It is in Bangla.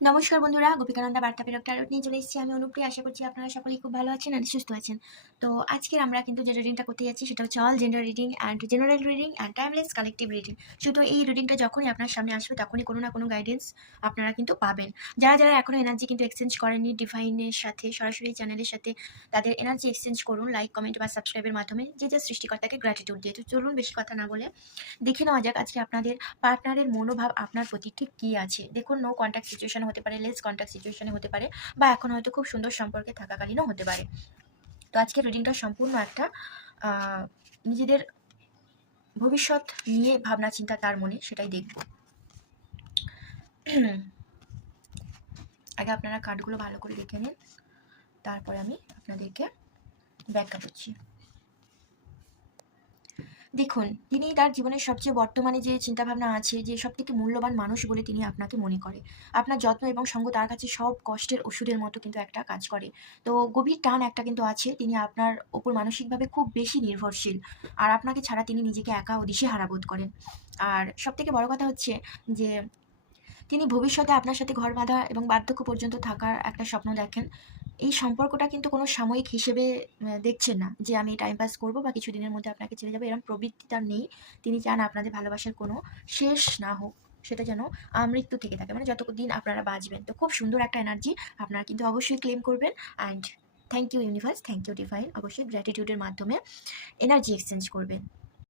নমস্কার বন্ধুরা, গোপিকানন্দা বার্তা প্রেরক টারট নিয়ে চলে এসেছি আমি অনুপ্রিয়া। আশা করছি আপনারা সকলেই খুব ভালো আছেন আর সুস্থ আছেন। তো আজকের আমরা কিন্তু যে রিডিংটা করতে যাচ্ছি সেটা হচ্ছে all gender reading and general reading and timeless collective reading. শুধু এই রিডিংটা যখনই আপনার সামনে আসবে তখনই কোনো না কোনো গাইডেন্স আপনারা কিন্তু পাবেন। যারা যারা এখনো এনার্জি কিন্তু এক্সচেঞ্জ করেননি ডিভাইনের সাথে, সরাসরি চ্যানেলের সাথে, তাদের এনার্জি এক্সচেঞ্জ করুন লাইক, কমেন্ট বা সাবস্ক্রাইবের মাধ্যমে, যে যে সৃষ্টিকর্তাকে গ্র্যাটিটিউড দিয়ে। তো চলুন বেশি কথা না বলে দেখে নেওয়া যাক আজকে আপনাদের পার্টনারের মনোভাব আপনার প্রতি ঠিক কী আছে। দেখুন, নো কন্ট্যাক্ট সিচুয়েশন হতে পারে, লেস কন্ট্যাক্ট সিচুয়েশনে হতে পারে, বা এখন হয়তো খুব সুন্দর সম্পর্কে থাকাকালীনও হতে পারে। তো আজকের রিডিংটা সম্পূর্ণ একটা নিজেদের ভবিষ্যৎ নিয়ে ভাবনা চিন্তা তার মনে, সেটাই দেখব। আগে আপনারা কার্ডগুলো ভালো করে দেখে নিন, তারপরে আমি আপনাদেরকে ব্যাখ্যা করছি। দেখুন, তিনি তার জীবনের সবচেয়ে বর্তমানে যে চিন্তাভাবনা আছে, যে সবথেকে মূল্যবান মানুষ বলে তিনি আপনাকে মনে করে। আপনার যত্ন এবং সঙ্গ তার কাছে সব কষ্টের ওষুধের মতো কিন্তু একটা কাজ করে। তো গভীর টান একটা কিন্তু আছে, তিনি আপনার ওপর মানসিকভাবে খুব বেশি নির্ভরশীল। আর আপনাকে ছাড়া তিনি নিজেকে একা ও দিশেহারা বোধ করেন। আর সবথেকে বড় কথা হচ্ছে যে তিনি ভবিষ্যতে আপনার সাথে ঘর বাঁধা এবং বার্ধক্য পর্যন্ত থাকার একটা স্বপ্ন দেখেন। এই সম্পর্কটা কিন্তু কোনো সাময়িক হিসেবে দেখছেন না, যে আমি টাইম পাস করবো বা কিছুদিনের মধ্যে আপনাকে ছেড়ে যাবো, এরকম প্রবৃত্তি তার নেই। তিনি চান আপনাদের ভালোবাসার কোনো শেষ না হোক, সেটা যেন আমৃত্যু থেকে থাকে, মানে যতদিন আপনারা বাঁচবেন। তো খুব সুন্দর একটা এনার্জি, আপনারা কিন্তু অবশ্যই ক্লেম করবেন। And thank you universe, thank you divine, অবশ্যই গ্র্যাটিটিউডের মাধ্যমে এনার্জি এক্সচেঞ্জ করবেন।